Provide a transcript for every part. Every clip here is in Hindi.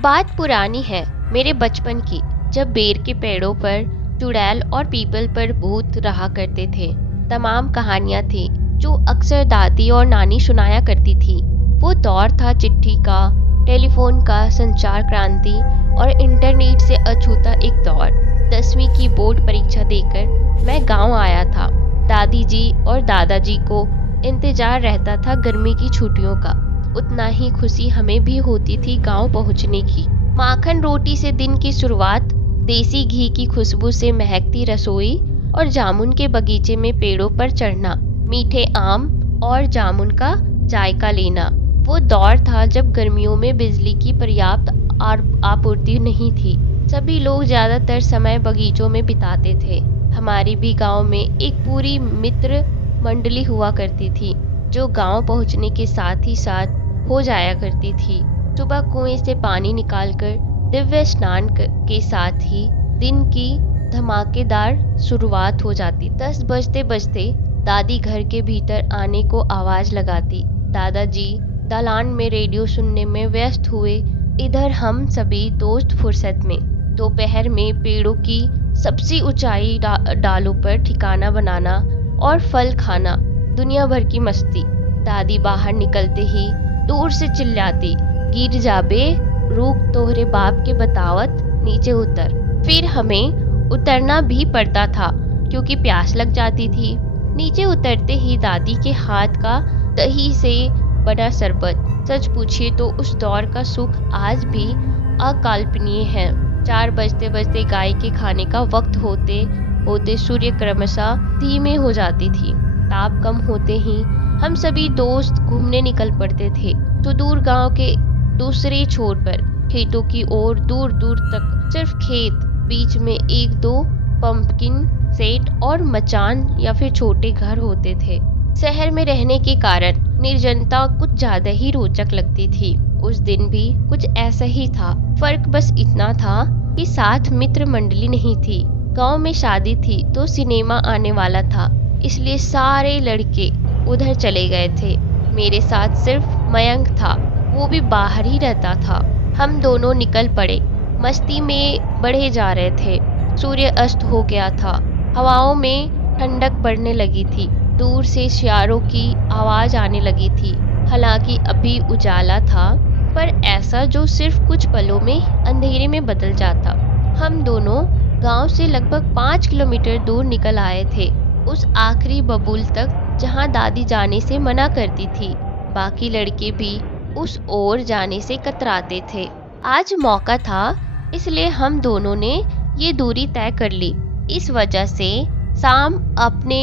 बात पुरानी है, मेरे बचपन की, जब बेर के पेड़ों पर चुड़ैल और पीपल पर भूत रहा करते थे। तमाम कहानियां थी जो अक्सर दादी और नानी सुनाया करती थी। वो दौर था चिट्ठी का, टेलीफोन का, संचार क्रांति और इंटरनेट से अछूता एक दौर। 10वीं की बोर्ड परीक्षा देकर मैं गांव आया था। दादी जी और दादाजी को इंतजार रहता था गर्मी की छुट्टियों का। उतना ही खुशी हमें भी होती थी गांव पहुंचने की। माखन रोटी से दिन की शुरुआत, देसी घी की खुशबू से महकती रसोई और जामुन के बगीचे में पेड़ों पर चढ़ना, मीठे आम और जामुन का जायका लेना। वो दौर था जब गर्मियों में बिजली की पर्याप्त आपूर्ति नहीं थी। सभी लोग ज्यादातर समय बगीचों में बिताते थे। हमारी भी गांव में एक पूरी मित्र मंडली हुआ करती थी जो गांव पहुंचने के साथ ही साथ हो जाया करती थी। सुबह कुएं से पानी निकालकर दिव्य स्नान के साथ ही दिन की धमाकेदार शुरुआत हो जाती। 10 बजते बजते दादी घर के भीतर आने को आवाज लगाती। दादाजी दालान में रेडियो सुनने में व्यस्त हुए। इधर हम सभी दोस्त फुर्सत में दोपहर में पेड़ों की सबसे ऊंचाई डालों पर ठिकाना बनाना और फल खाना, दुनिया भर की मस्ती। दादी बाहर निकलते ही दूर से चिल्लाती, गिर जाबे, रुक तोहरे बाप के बतावत, नीचे उतर। फिर हमें उतरना भी पड़ता था क्योंकि प्यास लग जाती थी। नीचे उतरते ही दादी के हाथ का दही से बना शरबत। सच पूछिए तो उस दौर का सुख आज भी अकल्पनीय है। 4 बजते बजते गाय के खाने का वक्त होते होते सूर्य क्रमशः धीमे हो जाती थी। ताप कम होते ही हम सभी दोस्त घूमने निकल पड़ते थे। तो दूर गांव के दूसरे छोर पर खेतों की ओर दूर दूर तक सिर्फ खेत, बीच में 1-2 पंपकिन सेट और मचान या फिर छोटे घर होते थे। शहर में रहने के कारण निर्जनता कुछ ज्यादा ही रोचक लगती थी। उस दिन भी कुछ ऐसा ही था। फर्क बस इतना था कि साथ मित्र मंडली नहीं थी। गांव में शादी थी तो सिनेमा आने वाला था, इसलिए सारे लड़के उधर चले गए थे। मेरे साथ सिर्फ मयंक था, वो भी बाहर ही रहता था। हम दोनों निकल पड़े, मस्ती में बढ़े जा रहे थे। सूर्य अस्त हो गया था, हवाओं में ठंडक बढ़ने लगी थी। दूर से शियारों की आवाज आने लगी थी। हालांकि अभी उजाला था, पर ऐसा जो सिर्फ कुछ पलों में अंधेरे में बदल जाता। हम दोनों गांव से लगभग 5 किलोमीटर दूर निकल आए थे, उस आखिरी बबूल तक जहां दादी जाने से मना करती थी। बाकी लड़के भी उस ओर जाने से कतराते थे। आज मौका था, इसलिए हम दोनों ने ये दूरी तय कर ली। इस वजह से शाम अपने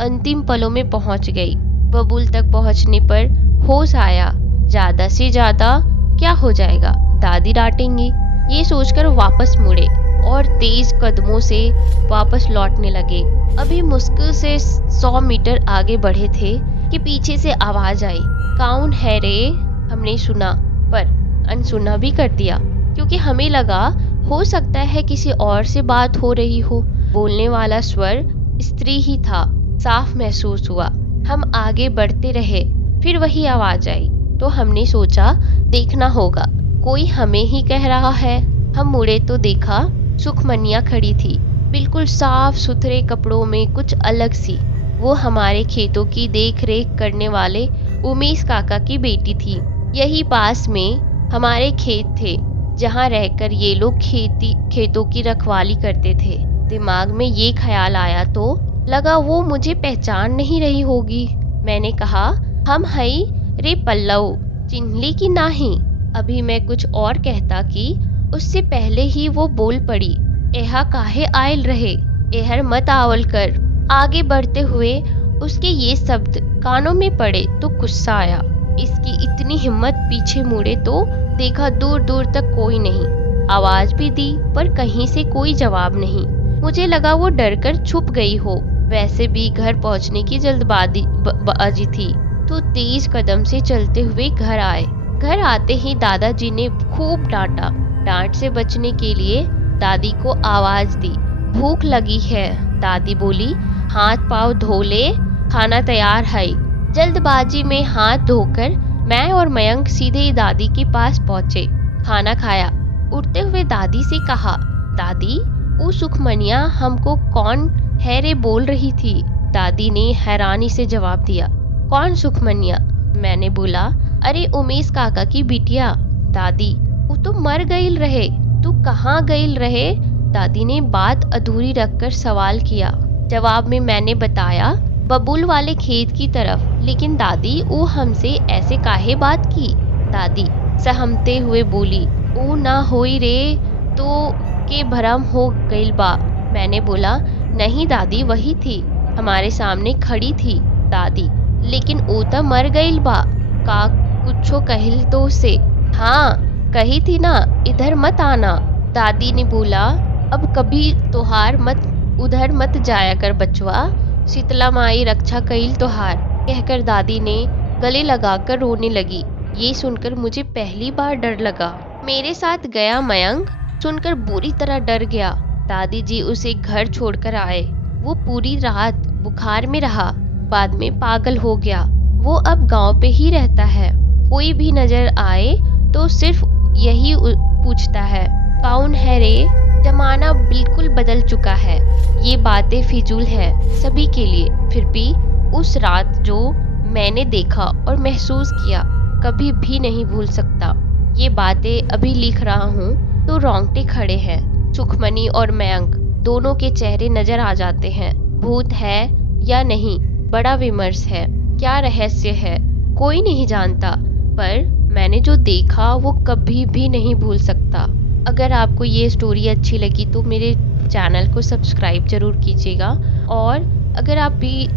अंतिम पलों में पहुंच गई। बबूल तक पहुंचने पर होश आया, ज्यादा से ज्यादा क्या हो जाएगा, दादी डांटेंगी, ये सोचकर वापस मुड़े और तेज कदमों से वापस लौटने लगे। अभी मुश्किल से 100 मीटर आगे बढ़े थे कि पीछे से आवाज आई, कौन है रे? हमने सुना पर अनसुना भी कर दिया, क्योंकि हमें लगा हो सकता है किसी और से बात हो रही हो। बोलने वाला स्वर स्त्री ही था, साफ महसूस हुआ। हम आगे बढ़ते रहे, फिर वही आवाज आई तो हमने सोचा देखना होगा, कोई हमें ही कह रहा है। हम मुड़े तो देखा सुखमनिया खड़ी थी, बिल्कुल साफ सुथरे कपड़ों में, कुछ अलग सी। वो हमारे खेतों की देख रेख करने वाले उमेश काका की बेटी थी। यही पास में हमारे खेत थे जहाँ रहकर ये लोग खेतों की रखवाली करते थे। दिमाग में ये ख्याल आया तो लगा वो मुझे पहचान नहीं रही होगी। मैंने कहा, हम हई रे पल्लव, चिन्हली की नाही। अभी मैं कुछ और कहता कि उससे पहले ही वो बोल पड़ी, एहा काहे आयल रहे, एहर मत आवल कर। आगे बढ़ते हुए उसके ये शब्द कानों में पड़े तो गुस्सा आया। इसकी इतनी हिम्मत, पीछे मुड़े तो देखा दूर दूर तक कोई नहीं। आवाज भी दी पर कहीं से कोई जवाब नहीं। मुझे लगा वो डरकर छुप गई हो। वैसे भी घर पहुंचने की जल्दबाजी थी तो तेज कदम से चलते हुए घर आए। घर आते ही दादाजी ने खूब डांटा। डांट से बचने के लिए दादी को आवाज दी, भूख लगी है। दादी बोली, हाथ पाँव धो ले, खाना तैयार है। जल्दबाजी में हाथ धोकर मैं और मयंक सीधे दादी के पास पहुंचे। खाना खाया। उठते हुए दादी से कहा, दादी वो सुखमनिया हमको कौन है रे बोल रही थी। दादी ने हैरानी से जवाब दिया, कौन सुखमनिया? मैंने बोला, अरे उमेश काका की बिटिया। दादी, वो तो मर गईल रहे, तू कहाँ गईल रहे? दादी ने बात अधूरी रखकर सवाल किया। जवाब में मैंने बताया, बबुल वाले खेत की तरफ। लेकिन दादी वो हमसे ऐसे काहे बात की? दादी सहमते हुए बोली, ओ ना होई रे तो के भरम हो गईल बा। मैंने बोला, नहीं दादी वही थी, हमारे सामने खड़ी थी। दादी, लेकिन ओ तो मर गईल बा, का कुछो कहिल तो उसे? हाँ कही थी ना, इधर मत आना। दादी ने बोला, अब कभी तोहार मत उधर मत जाया कर बचवा, शीतला माई रक्षा कईल तोहार, कहकर दादी ने गले लगाकर रोने लगी। ये सुनकर मुझे पहली बार डर लगा। मेरे साथ गया मयंक सुनकर बुरी तरह डर गया। दादी जी उसे घर छोड़कर आए। वो पूरी रात बुखार में रहा, बाद में पागल हो गया। वो अब गांव पे ही रहता है। कोई भी नजर आए तो सिर्फ यही पूछता है, कौन है रे? जमाना बिल्कुल बदल चुका है, ये बातें फिजूल है सभी के लिए। फिर भी उस रात जो मैंने देखा और महसूस किया कभी भी नहीं भूल सकता। ये बातें अभी लिख रहा हूँ तो रोंगटे खड़े हैं। सुखमनी और मयंक दोनों के चेहरे नजर आ जाते हैं। भूत है या नहीं, बड़ा विमर्श है। क्या रहस्य है कोई नहीं जानता, पर मैंने जो देखा वो कभी भी नहीं भूल सकता। अगर आपको ये स्टोरी अच्छी लगी तो मेरे चैनल को सब्सक्राइब ज़रूर कीजिएगा। और अगर आप भी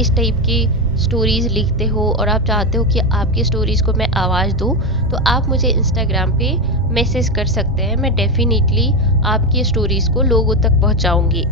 इस टाइप की स्टोरीज़ लिखते हो और आप चाहते हो कि आपकी स्टोरीज़ को मैं आवाज़ दूँ, तो आप मुझे इंस्टाग्राम पे मैसेज कर सकते हैं। मैं डेफिनेटली आपकी स्टोरीज़ को लोगों तक पहुँचाऊँगी।